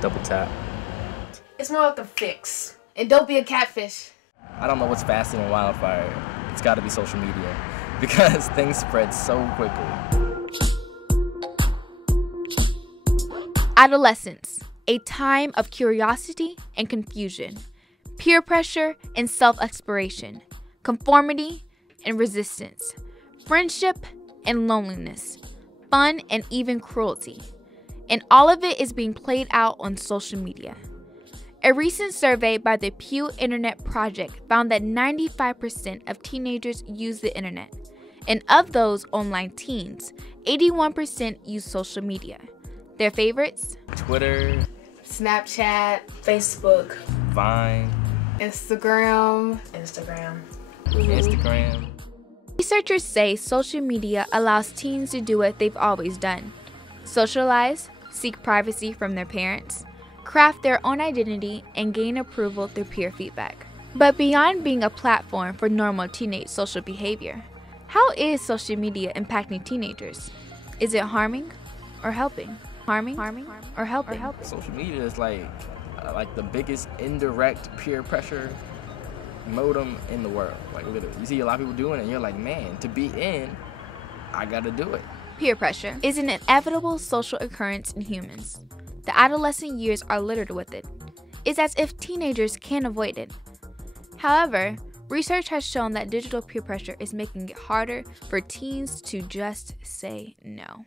Double tap. It's more like a fix. And don't be a catfish. I don't know what's faster than wildfire. It's got to be social media because things spread so quickly. Adolescence, a time of curiosity and confusion, peer pressure and self-exploration, conformity and resistance, friendship and loneliness, fun and even cruelty. And all of it is being played out on social media. A recent survey by the Pew Internet Project found that 95% of teenagers use the internet. And of those online teens, 81% use social media. Their favorites? Twitter, Snapchat, Facebook, Vine, Instagram. Instagram. Researchers say social media allows teens to do what they've always done: socialize, seek privacy from their parents, craft their own identity, and gain approval through peer feedback. But beyond being a platform for normal teenage social behavior, how is social media impacting teenagers? Is it harming or helping? Harming or helping? Social media is like the biggest indirect peer pressure modem in the world. Like literally, you see a lot of people doing it, and you're like, man, to be in, I gotta do it. Peer pressure is an inevitable social occurrence in humans. The adolescent years are littered with it. It's as if teenagers can't avoid it. However, research has shown that digital peer pressure is making it harder for teens to just say no.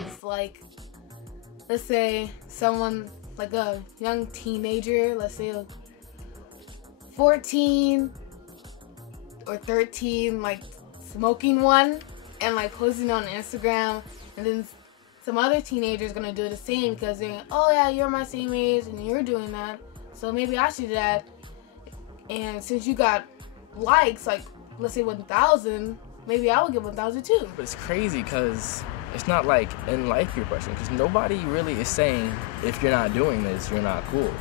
It's like, let's say someone, like a young teenager, let's say 14 or 13, like smoking one and like posting on Instagram, and then some other teenager is gonna do the same because they're, oh yeah, you're my same age and you're doing that, so maybe I should do that. And since you got likes, like let's say 1,000, maybe I will get 1,000 too. But it's crazy because it's not like in life peer pressure, because nobody really is saying if you're not doing this, you're not cool.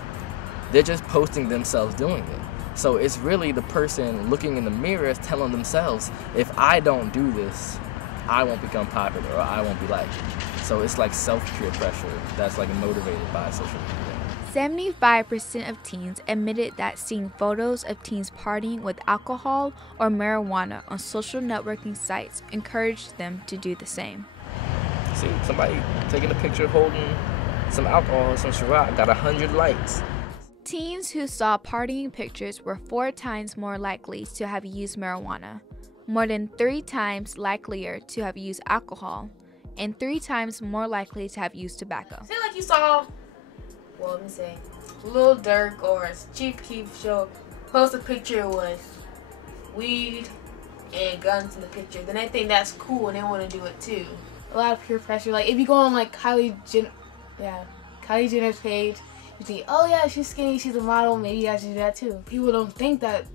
They're just posting themselves doing it. So it's really the person looking in the mirror telling themselves, if I don't do this, I won't become popular or I won't be liked. So it's like self-peer pressure that's like motivated by social media. 75% of teens admitted that seeing photos of teens partying with alcohol or marijuana on social networking sites encouraged them to do the same. See, somebody taking a picture holding some alcohol or some Ciroc got 100 likes. Teens who saw partying pictures were 4 times more likely to have used marijuana, more than 3 times likelier to have used alcohol, and 3 times more likely to have used tobacco. Say like you saw, well, let me say, Lil Durk or Chief Keef show post a picture with weed and guns in the picture, then they think that's cool and they want to do it too. A lot of peer pressure. Like if you go on like Kylie Jenner's page, you see, oh yeah, she's skinny, she's a model, maybe you guys should do that too. People don't think that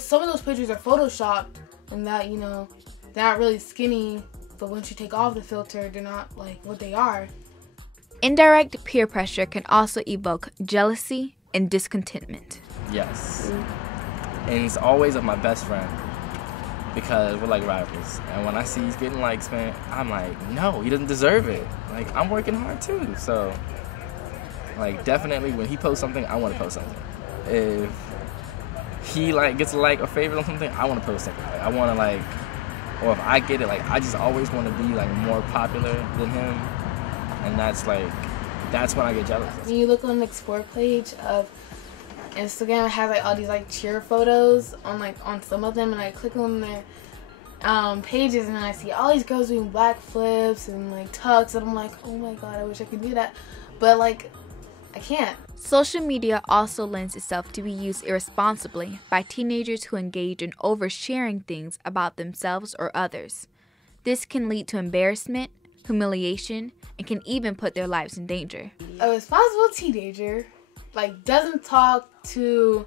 some of those pictures are photoshopped and that, you know, they're not really skinny, but once you take off the filter, they're not like what they are. Indirect peer pressure can also evoke jealousy and discontentment. Yes. And it's always of my best friend because we're like rivals. And when I see he's getting likes, man, I'm like, no, he doesn't deserve it. Like, I'm working hard too. So, like, definitely when he posts something, I want to post something. If he like gets a like or favorite on something, I want to post something. Like, I want to like, or if I get it, like, I just always want to be like more popular than him. And that's when I get jealous. When you look on the explore page of Instagram, it has like all these like cheer photos on some of them, and I click on their pages and I see all these girls doing backflips and like tucks, and I'm like, oh my god, I wish I could do that, but like I can't. Social media also lends itself to be used irresponsibly by teenagers who engage in oversharing things about themselves or others. This can lead to embarrassment, humiliation, and can even put their lives in danger. A responsible teenager like doesn't talk to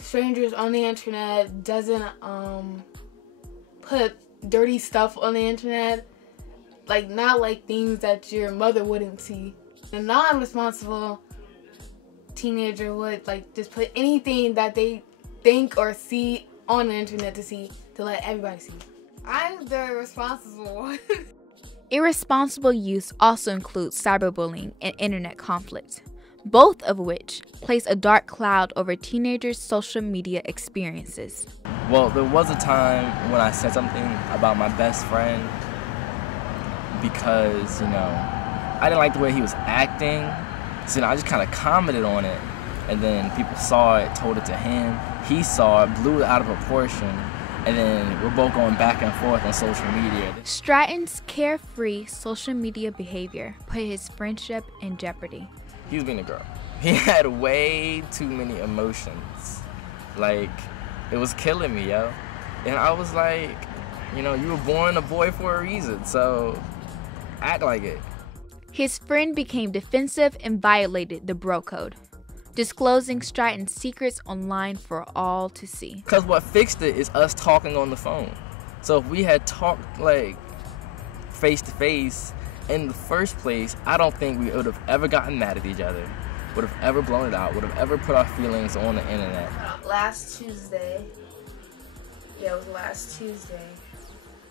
strangers on the internet, doesn't put dirty stuff on the internet, like not like things that your mother wouldn't see. A non-responsible teenager would like just put anything that they think or see on the internet to let everybody see. I'm the irresponsible one. Irresponsible use also includes cyberbullying and internet conflict, both of which place a dark cloud over teenagers' social media experiences. Well, there was a time when I said something about my best friend because, I didn't like the way he was acting. So, I just kind of commented on it. And then people saw it, told it to him. He saw it, blew it out of proportion. And then we're both going back and forth on social media. Stratton's carefree social media behavior put his friendship in jeopardy. He was being a girl. He had way too many emotions. Like, it was killing me, yo. And I was like, you were born a boy for a reason, so act like it. His friend became defensive and violated the bro code, disclosing Stratton's secrets online for all to see. Because what fixed it is us talking on the phone. So if we had talked like face to face in the first place, I don't think we would have ever gotten mad at each other, would have ever blown it out, would have ever put our feelings on the internet. Last Tuesday,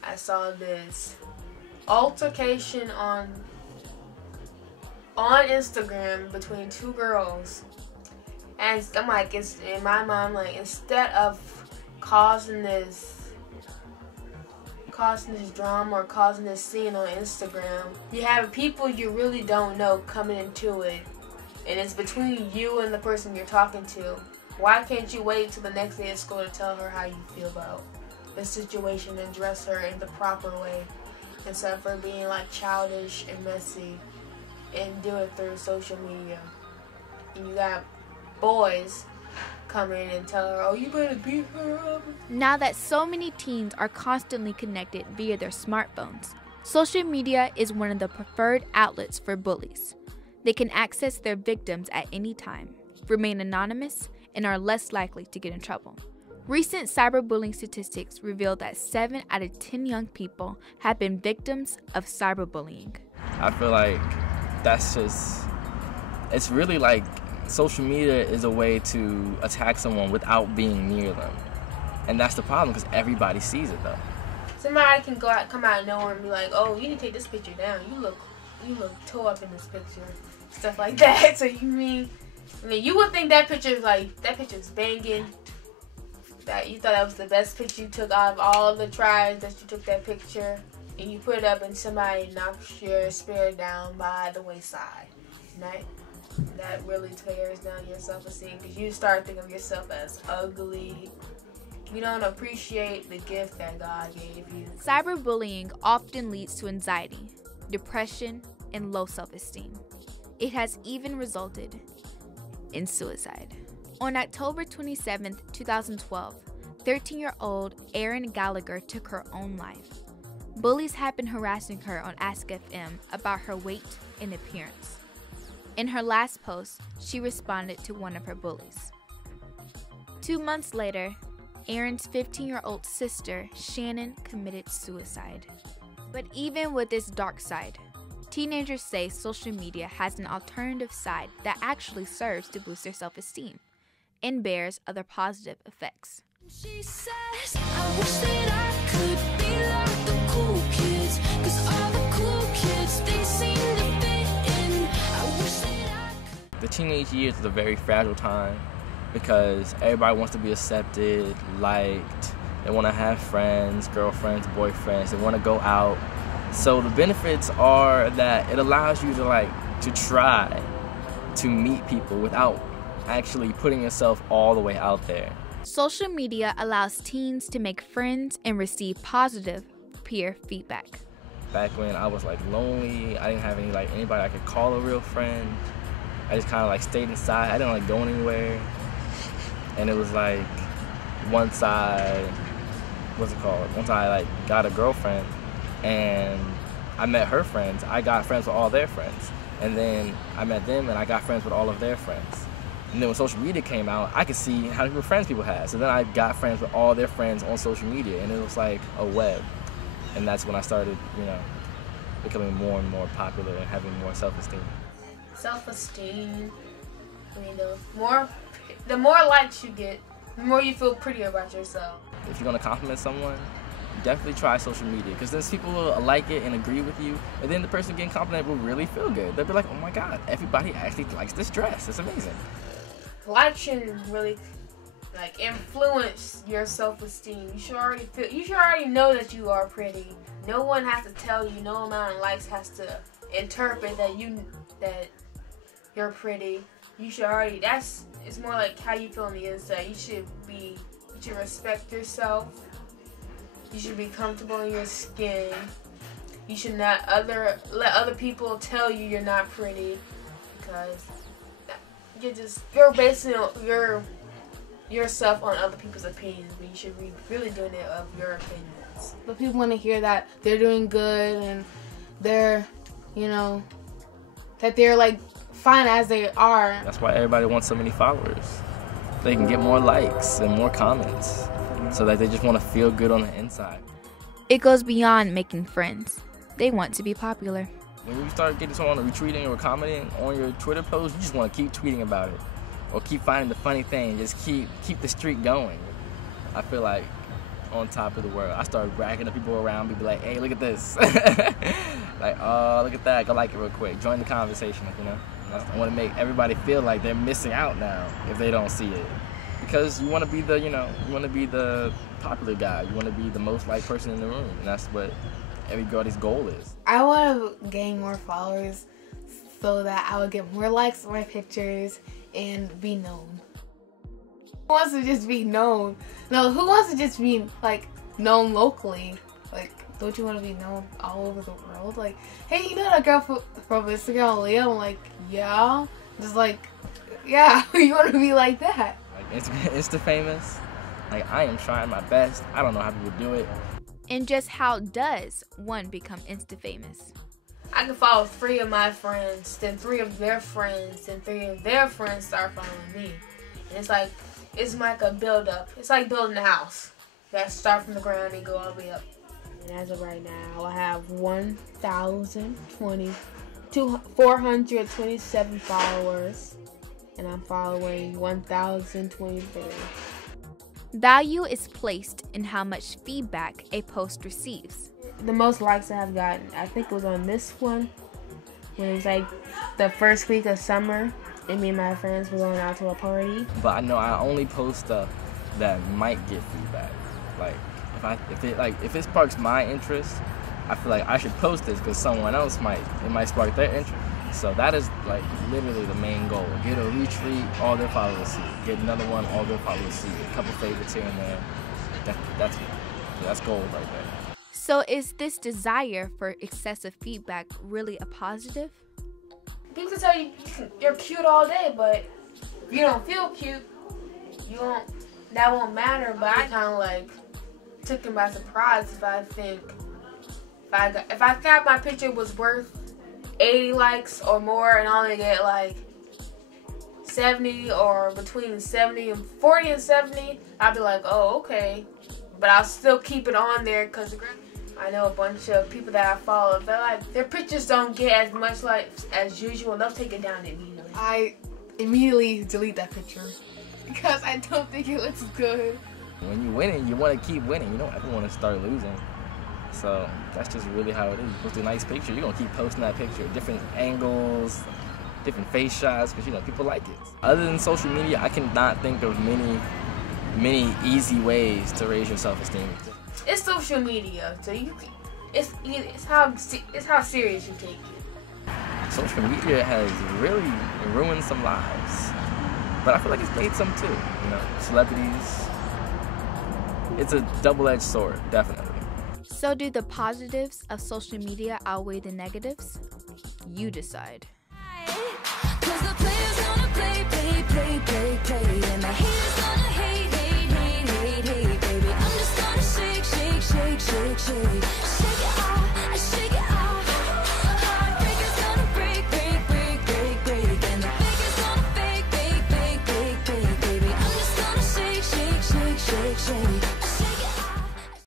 I saw this altercation on Instagram between two girls. And I'm like, it's in my mind, like, instead of causing this drama or causing this scene on Instagram, you have people you really don't know coming into it, and it's between you and the person you're talking to. Why can't you wait till the next day at school to tell her how you feel about the situation and address her in the proper way, instead of being like childish and messy and do it through social media? And you got boys come in and tell her, oh, you better beat her up. Now that so many teens are constantly connected via their smartphones, social media is one of the preferred outlets for bullies. They can access their victims at any time, remain anonymous, and are less likely to get in trouble. Recent cyberbullying statistics reveal that 7 out of 10 young people have been victims of cyberbullying. I feel like it's really like social media is a way to attack someone without being near them. And that's the problem, because everybody sees it though. Somebody can come out of nowhere and be like, oh, you need to take this picture down. You look toe up in this picture. Stuff like that. So you would think that picture's banging. That you thought that was the best picture you took out of all of the tries that you took that picture. And you put it up and somebody knocks your spirit down by the wayside. Right? That really tears down your self-esteem, because you start thinking of yourself as ugly. You don't appreciate the gift that God gave you. Cyberbullying often leads to anxiety, depression, and low self-esteem. It has even resulted in suicide. On October 27, 2012, 13-year-old Erin Gallagher took her own life. Bullies had been harassing her on Ask FM about her weight and appearance. In her last post, she responded to one of her bullies. 2 months later, Erin's 15-year-old sister, Shannon, committed suicide. But even with this dark side, teenagers say social media has an alternative side that actually serves to boost their self-esteem and bears other positive effects. She says, I wish that I could be like the cool kids, 'cause all the cool kids, they seem to fit in. I wish that I could. The teenage years is a very fragile time because everybody wants to be accepted, liked. They want to have friends, girlfriends, boyfriends. They want to go out. So the benefits are that it allows you to try to meet people without actually putting yourself all the way out there. Social media allows teens to make friends and receive positive peer feedback. Back when I was lonely, I didn't have anybody I could call a real friend. I just kind of stayed inside. I didn't like going anywhere. And it was once I got a girlfriend and I met her friends, I got friends with all their friends. And then I met them and I got friends with all of their friends. And then when social media came out, I could see how many friends people had. So then I got friends with all their friends on social media, and it was like a web. And that's when I started, becoming more and more popular and having more self-esteem. Self-esteem I mean, the more likes you get, the more you feel prettier about yourself. If you're gonna compliment someone, definitely try social media, because then people will like it and agree with you, and then the person getting complimented will really feel good. They'll be like, oh my god, everybody actually likes this dress. It's amazing. Likes shouldn't really like influence your self-esteem. You should already know that you are pretty. No one has to tell you. No amount of likes has to interpret that you're pretty. You should already. It's more like how you feel on the inside. You should respect yourself. You should be comfortable in your skin. You should not let other people tell you you're not pretty, because you're basing yourself on other people's opinions, but you should be really doing it of your opinions. But people want to hear that they're doing good and they're, that they're like fine as they are. That's why everybody wants so many followers. They can get more likes and more comments, so that they just want to feel good on the inside. It goes beyond making friends. They want to be popular. When you start getting someone retweeting or commenting on your Twitter post, you just want to keep tweeting about it, or keep finding the funny thing. Just keep the streak going. I feel like on top of the world. I started bragging to people around me, be like, hey, look at this. Like, oh, look at that. Go like it real quick. Join the conversation, I want to make everybody feel like they're missing out now if they don't see it. Because you want to be the, you want to be the popular guy. You want to be the most liked person in the room. And that's what everybody's goal is. I want to gain more followers so that I would get more likes on my pictures and be known. Who wants to just be known? No, who wants to just be, like, known locally? Like, don't you want to be known all over the world? Like, hey, you know that girl from Instagram, Leah? I'm like, yeah. Just like, yeah, you want to be like that. Like, Insta famous. Like, I am trying my best. I don't know how people do it. And just how does one become Insta famous? I can follow 3 of my friends, then 3 of their friends, then 3 of their friends start following me. And it's like a build-up. It's like building a house. You gotta start from the ground and go all the way up. And as of right now, I have 427 followers, and I'm following 1,023. Value is placed in how much feedback a post receives. The most likes I have gotten, I think it was on this one, when it was like the first week of summer, and me and my friends were going out to a party. But I know I only post stuff that might get feedback. Like, if it sparks my interest, I feel like I should post this because someone else might spark their interest. So that is like literally the main goal. Get a retweet, all their followers see it. Get another one, all their followers see it. A couple favorites here and there. That's gold right there. So is this desire for excessive feedback really a positive? People can tell you you're cute all day, but if you don't feel cute, that won't matter. But I kind of like took them by surprise if I thought my picture was worth 80 likes or more and I only get like 70 or between 40 and 70, I'd be like, oh, okay. But I'll still keep it on there because I know a bunch of people that I follow, their pictures don't get as much likes as usual. They'll take it down immediately. I immediately delete that picture because I don't think it looks good. When you're winning, you want to keep winning. You don't ever want to start losing. So that's just really how it is. You post a nice picture, you're going to keep posting that picture. Different angles, different face shots, because people like it. Other than social media, I cannot think of many easy ways to raise your self-esteem. It's social media, so it's how serious you take it. Social media has really ruined some lives, but I feel like it's made some too. Celebrities. It's a double-edged sword, definitely. So do the positives of social media outweigh the negatives? You decide. Cause the players gonna play, and the haters gonna hate, baby. I'm just gonna shake.